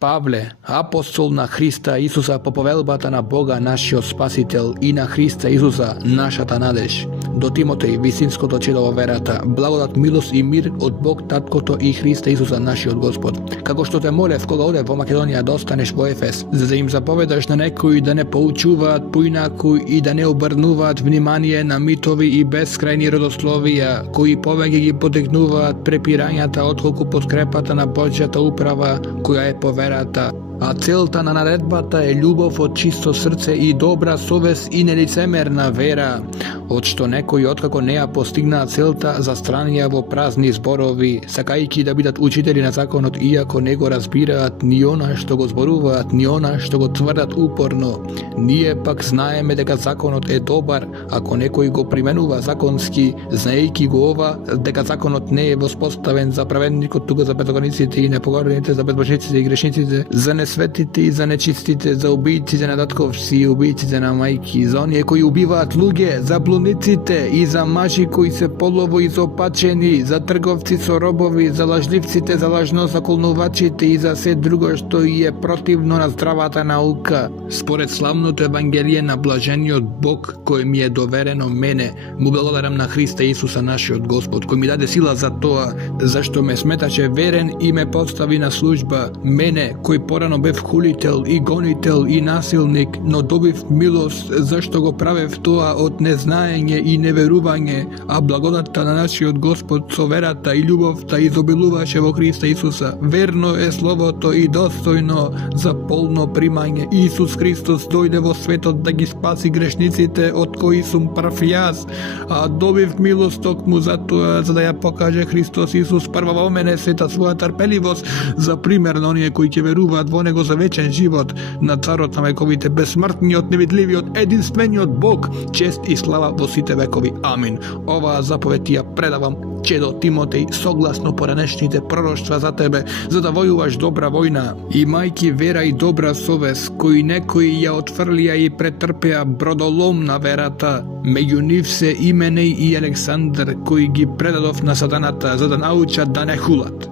Павле, апостол на Христа Исуса по повелбата на Бога нашиот Спасител и на Христа Исуса нашата надеж. До Тимотеј, вистинското чедо во верата, благодат, милост и мир од Бог Таткото и Христа Исуса нашиот Господ. Како што те молев кога одев во Македонија да останеш во Ефес, за да им заповедаш на некои да не поучуваат поинаку и да не обрнуваат внимание на митови и бескрајни родословија, кои повеќе ги потекнуваат препирањата отколку подкрепата на Божјата управа која е по верата. А целта на наредбата е љубов од чисто срце и добра совест и нелицемерна вера, од што некои откако не ја постигнаа целта застранија во празни зборови, сакајќи да бидат учители на законот, иако не го разбираат ни она што го зборуваат, ни она што го тврдат упорно. Ние пак знаеме дека законот е добар, ако некој го применува законски, знаејќи го ова, дека законот не е воспоставен за праведникот, туку за беззакониците и непокорните, за безбожниците и грешниците, за несветите и за нечистите, за убијците на татковци и убијците на мајки, за оние кои убиваат луѓе, за блудниците и за мажи кои се полово изопачени, за трговци со робови, за лажливците, за лажнозаколнувачите и за се друго што и е противно на здравата наука. Според славното евангелие на блажениот Бог кој ми е доверено мене, му благодарам на Христа Исуса нашиот Господ, кој ми даде сила за тоа, зашто ме сметаше верен и ме постави на служба. Мене, кој порано бев хулител и гонител и насилник, но добив милост зашто го правев тоа од незнаење и неверување, а благодатта на нашиот Господ со верата и љубовта изобилуваше во Христа Исуса. Верно е словото и достојно за полно примање. Исус Христос дојде во светот да ги спаси грешниците, од кои сум прв јас, а добив милост токму за тоа, за да ја покаже Христос Исус прво во мене сета своја трпеливост, за пример на оние кои ќе веруваат во него за вечен живот, на царот на вековите, безсмртниот, невидливиот, единствениот Бог, чест и слава во сите векови. Амин. Оваа заповед ја предавам, чедо Тимотеј, согласно поранешните пророштва за тебе, за да војуваш добра војна, имајќи вера и добра совест, кои некои ја отфрлија и претрпеа бродолом на верата. Меѓу нив се Именеј и Александар, кои ги предадов на сатаната, за да научат да не хулат.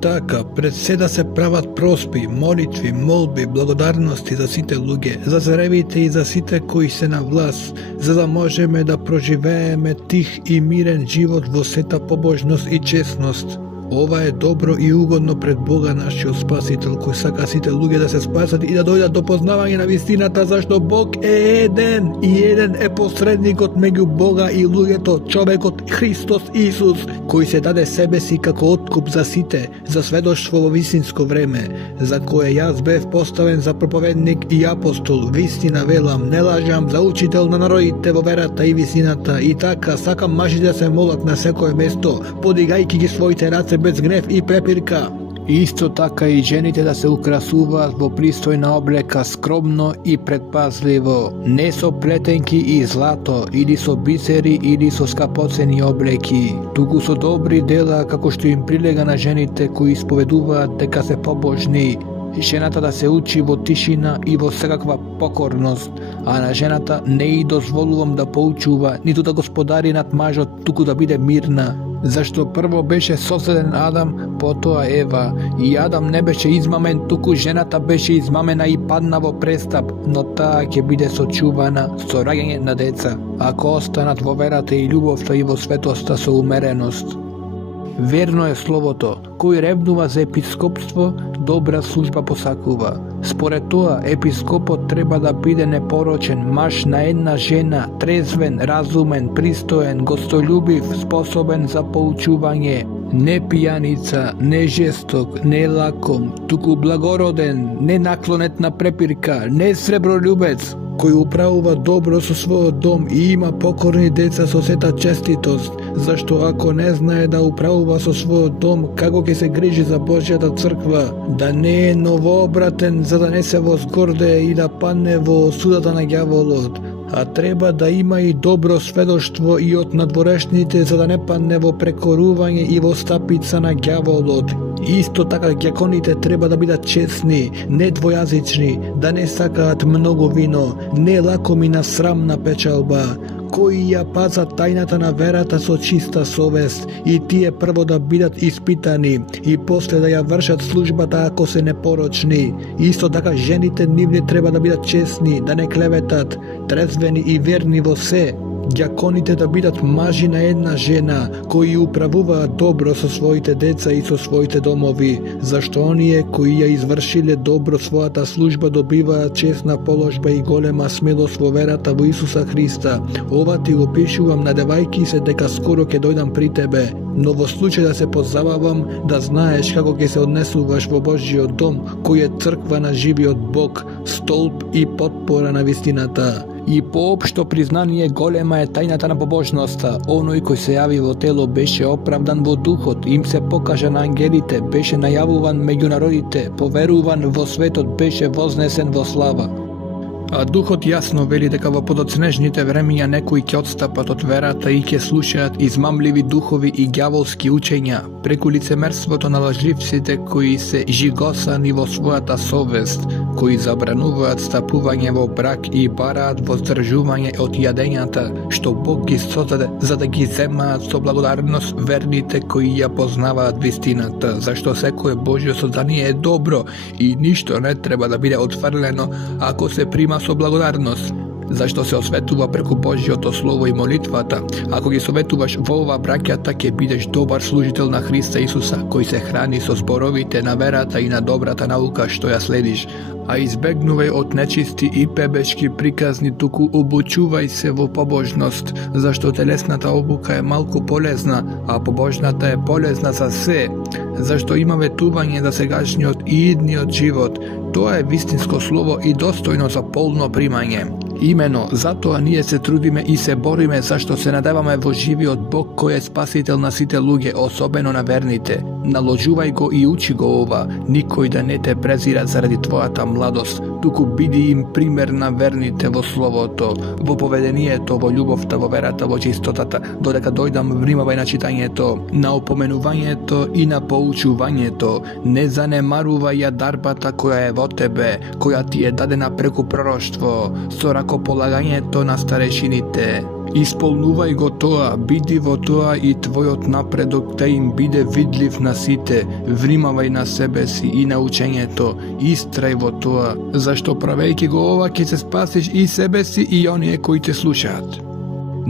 Така, пред се да се прават проспи, молитви, молби, благодарности за сите луѓе, за царевите и за сите кои се на власт, за да можеме да проживееме тих и мирен живот во сета побожност и честност. Ова е добро и угодно пред Бога нашиот Спасител, кој сака сите луѓе да се спасат и да дојдат до познавање на вистината, зашто Бог е еден и еден е посредникот меѓу Бога и луѓето, човекот Христос Исус, кој се даде себе си како откуп за сите, за сведоштво во вистинско време, за кое јас бев поставен за проповедник и апостол. Вистина велам, не лажам, за учител на народите во верата и вистината. И така сакам мажите да се молат на секое место, подигајќи ги своите раце без гнев и препирка. Исто така и жените да се украсуваат во пристојна облека, скромно и предпазливо, не со плетенки и злато, или со бисери, или со скапоцени облеки, туку со добри дела, како што им прилега на жените кои исповедуваат дека се побожни. Жената да се учи во тишина и во секаква покорност, а на жената не и дозволувам да поучува, ниту да господари над мажот, туку да биде мирна. Зашто прво беше создаден Адам, потоа Ева, и Адам не беше измамен, туку жената беше измамена и падна во престап, но таа ќе биде сочувана со раѓање на деца, ако останат во верата и љубовта и во светоста со умереност. Верно е словото, кој ревнува за епископство, добра служба посакува. Според тоа, епископот треба да биде непорочен, маж на една жена, трезвен, разумен, пристоен, гостолюбив, способен за поучување, не пијаница, не жесток, не лаком, туку благороден, не наклонет на препирка, не сребролюбец, кој управува добро со својот дом и има покорни деца со сета честитост, зашто ако не знае да управува со својот дом, како ќе се грижи за Божјата црква, да не е новообратен за да не се возгорде и да падне во судата на ѓаволот, а треба да има и добро сведоштво и од надворешните за да не падне во прекорување и во стапица на ѓаволот. Исто така ѓаконите треба да бидат честни, не двојазични, да не сакаат многу вино, не лакоми на срамна печалба, кои ја пазат тајната на верата со чиста совест, и тие прво да бидат испитани и после да ја вршат службата ако се непорочни. Исто така жените нивни треба да бидат честни, да не клеветат, трезвени и верни во се. Ѓаконите да бидат мажи на една жена, кои управуваат добро со своите деца и со своите домови, зашто оние кои ја извршиле добро својата служба добиваат честна положба и голема смелост во верата во Исуса Христа. Ова ти го пишувам надевајки се дека скоро ќе дојдам при тебе, но во случај да се позабавам, да знаеш како ќе се однесуваш во Божјиот дом, кој е црква на живиот Бог, столб и потпора на вистината. И поопшто признание голема е тајната на побожноста. Оној кој се јави во тело беше оправдан во духот, им се покажа на ангелите, беше најавуван меѓу народите, поверуван во светот, беше вознесен во слава. А духот јасно вели дека во подоцнежните времиња некои ќе отстапат од верата и ќе слушаат измамливи духови и ѓаволски учења, преку лицемерството на лажливците кои се жигосани во својата совест, кои забрануваат стапување во брак и бараат воздржување од јадењата, што Бог ги создаде за да ги земаат со благодарност верните кои ја познаваат вистината, зашто секое Божјо создание е добро и ништо не треба да биде отфрлено ако се прима со благодарност, зашто се осветува преку Божјото Слово и молитвата. Ако ги советуваш во ова браќата, ќе бидеш добар служител на Христа Исуса, кој се храни со зборовите на верата и на добрата наука што ја следиш. А избегнувај од нечисти и пебешки приказни, туку обучувај се во побожност, зашто телесната обука е малку полезна, а побожната е полезна за се, зашто има ветување за сегашниот и идниот живот. Тоа е вистинско слово и достојно за полно примање. Имено, затоа ние се трудиме и се бориме, зашто се надеваме во живиот Бог кој е спасител на сите луѓе, особено на верните. Наложувај го и учи го ова, никој да не те презира заради твојата младост, туку биди им пример на верните во Словото, во поведението, во љубовта, во верата, во чистотата, додека дојдам внимавај на читањето, на опоменувањето и на поучувањето, не занемарувај ја дарбата која е во тебе, која ти е дадена преку пророштво, со ракополагањето на старешините. Исполнувај го тоа, биди во тоа и твојот напредок да им биде видлив на сите, внимавај на себе си и на учењето, истрај во тоа, зашто правејќи го ова ќе се спасиш и себе си и оние кои те слушаат.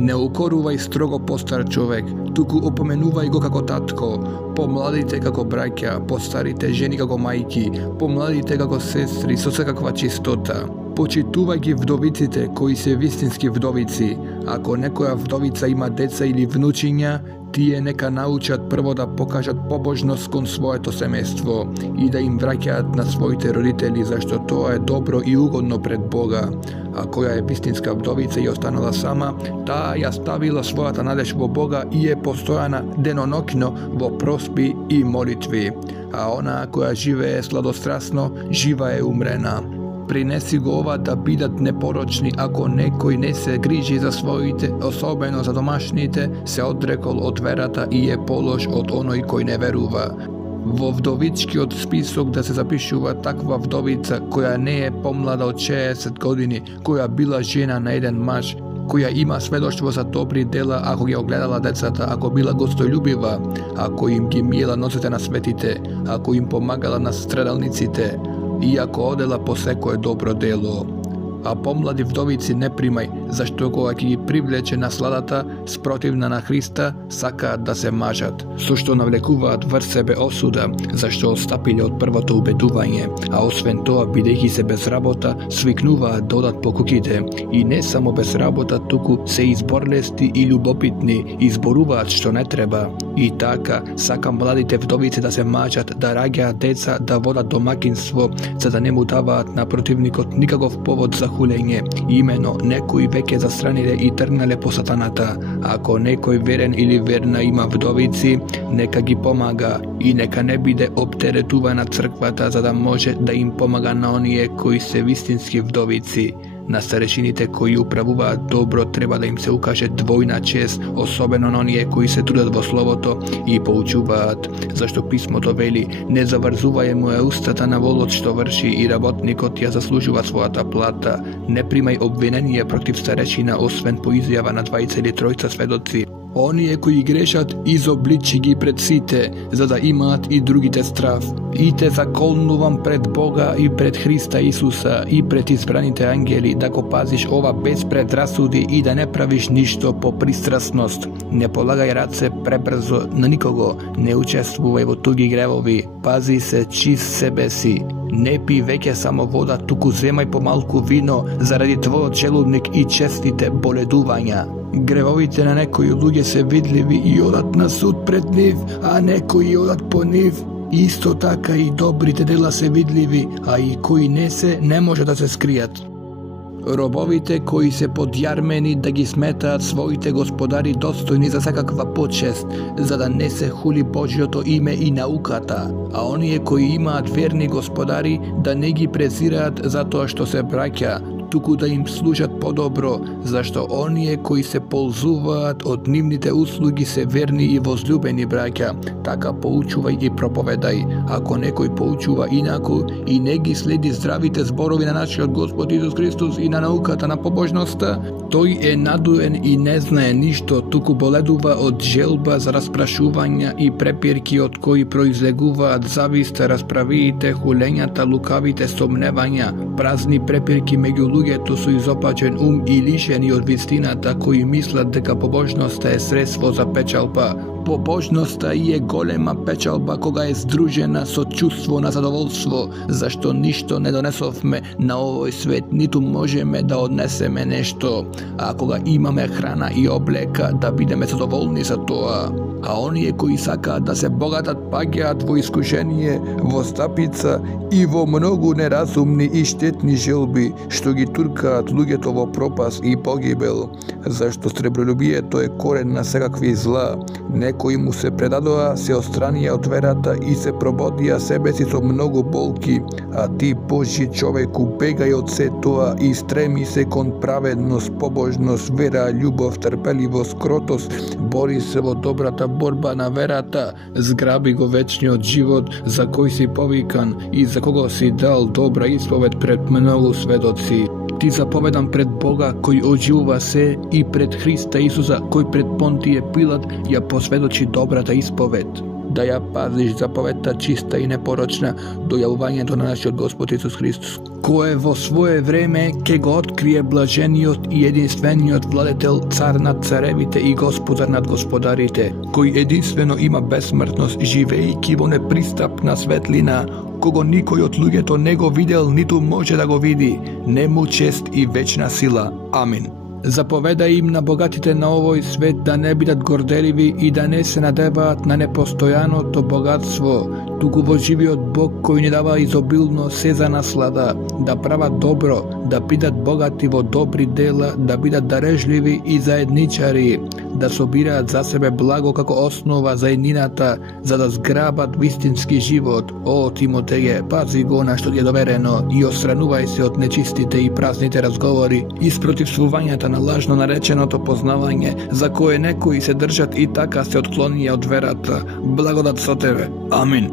Не укорувај строго постар човек, туку опоменувај го како татко, помладите како браќа, постарите жени како мајки, помладите како сестри со секаква чистота. Почитувај ги вдовиците кои се вистински вдовици. Ако некоја вдовица има деца или внучиња, тие нека научат прво да покажат побожност кон своето семејство и да им враќаат на своите родители, зашто тоа е добро и угодно пред Бога. А која е вистинска вдовица и останала сама, таа ја ставила својата надеж во Бога и е постојана деноноќно во просби и молитви. А она која живее сладострастно, жива е умрена. Принеси го ова да бидат непорочни, ако некој не се грижи за своите, особено за домашните, се одрекол од верата и е полош од оној кој не верува. Во вдовичкиот список да се запишува таква вдовица која не е помлада од 60 години, која била жена на еден маж, која има сведоштво за добри дела ако ги огледала децата, ако била гостољубива, ако им ги миела ноците на светите, ако им помагала на страдалниците, и ако одела по секое добро дело. А помлади вдовици не примај, зашто кога ќе ги привлече насладата, спротивна на Христа, сакаат да се мажат, со што навлекуваат врз себе осуда, зашто отстапиле од првото убедување, а освен тоа, бидејќи се без работа, свикнуваат да одат по куќите, и не само без работа, туку се изборлести и љубопитни, изборуваат што не треба. И така, сака младите вдовици да се мажат, да раѓаат деца, да водат домакинство, за да не му даваат на противникот никаков повод за хулење. Имено, некои веќе застраниле и тргнале по сатаната. Ако некој верен или верна има вдовици, нека ги помага и нека не биде оптеретувана црквата за да може да им помага на оние кои се вистински вдовици. На старешините кои управуваат добро треба да им се укаже двојна чест, особено на оние кои се трудат во словото и поучуваат, зашто писмото вели: не заврзувај му е устата на волот што врши и работникот ја заслужува својата плата. Не примај обвинение против старешина освен по изјава на двајца или тројца сведоци. Оние кои грешат изобличи ги пред сите, за да имаат и другите страв. И те заколнувам пред Бога и пред Христа Исуса и пред избраните ангели да го пазиш ова без предрасуди и да не правиш ништо по пристрасност. Не полагај раце пребрзо на никого, не учествувај во туги гревови, пази се чист себе си. Не пи веќе само вода, туку земај помалку вино заради твојот желудник и честите боледувања. Гревовите на некои луѓе се видливи и одат на суд пред нив, а некои одат по нив. Исто така и добрите дела се видливи, а и кои не се, не може да се скријат. Робовите кои се подјармени да ги сметаат своите господари достојни за секаква почест, за да не се хули Божјото име и науката, а оние кои имаат верни господари да не ги презираат затоа што се браќа, туку да им служат подобро, зашто оние кои се ползуваат од нивните услуги се верни и возлюбени браќа. Така поучувај и проповедај. Ако некој поучува инаку и не ги следи здравите зборови на нашиот Господ Исус Христос и на науката на побожноста, тој е надуен и не знае ништо, туку боледува од желба за распрашувања и препирки од кои произлегуваат зависта, расправиите, хулењата, лукавите сомневања, празни препирки меѓу луѓето со изопачен ум и лишени од вистината, кои мислат дека побожноста е средство за печалба. Побожноста и е голема печалба кога е здружена со чувство на задоволство, зашто ништо не донесовме на овој свет, ниту можеме да однесеме нешто, а кога имаме храна и облека, да бидеме задоволни за тоа. А оние кои сакаат да се богатат паѓаат во искушение, во стапица и во многу неразумни и штетни желби, што ги туркаат луѓето во пропас и погибел, зашто сребролюбието е корен на секакви зла. Некои му се предадоа, се отстранија од верата и се прободија себе си со многу болки, а ти, Божји човеку, бегај од се тоа и стреми се кон праведност, побожност, вера, љубов, трпеливост, кротост, бори се во добрата борба на верата, зграби го вечниот живот за кој си повикан и за кого си дал добра исповед пред многу сведоци. Ти заповедам пред Бога кој оживува се и пред Христа Исуса кој пред Понтије Пилат ја посведочи добрата исповед, да ја пазиш заповедта чиста и непорочна до јавувањето на нашиот Господ Исус Христос, кој во свое време ке го открие блажениот и единствениот владетел, цар над царевите и господар над господарите, кој единствено има бесмртност, живејќи во непристапна светлина, кого никој од луѓето не го видел, ниту може да го види. Нему чест и вечна сила. Амин. Заповедај им на богатите на овој свет да не бидат горделиви и да не се надеваат на непостојаното богатство, туку во живиот Бог кој ни дава изобилно се за наслада, да прават добро, да бидат богати во добри дела, да бидат дарежливи и заедничари, да собираат за себе благо како основа за еднината, за да зграбат вистински живот. О, Тимотеје, пази го на што ти е доверено и отстранувај се од нечистите и празните разговори и спротивствувањата на лажно нареченото познавање, за кое некои се држат и така се отклонија од верата. Благодат со тебе. Амин.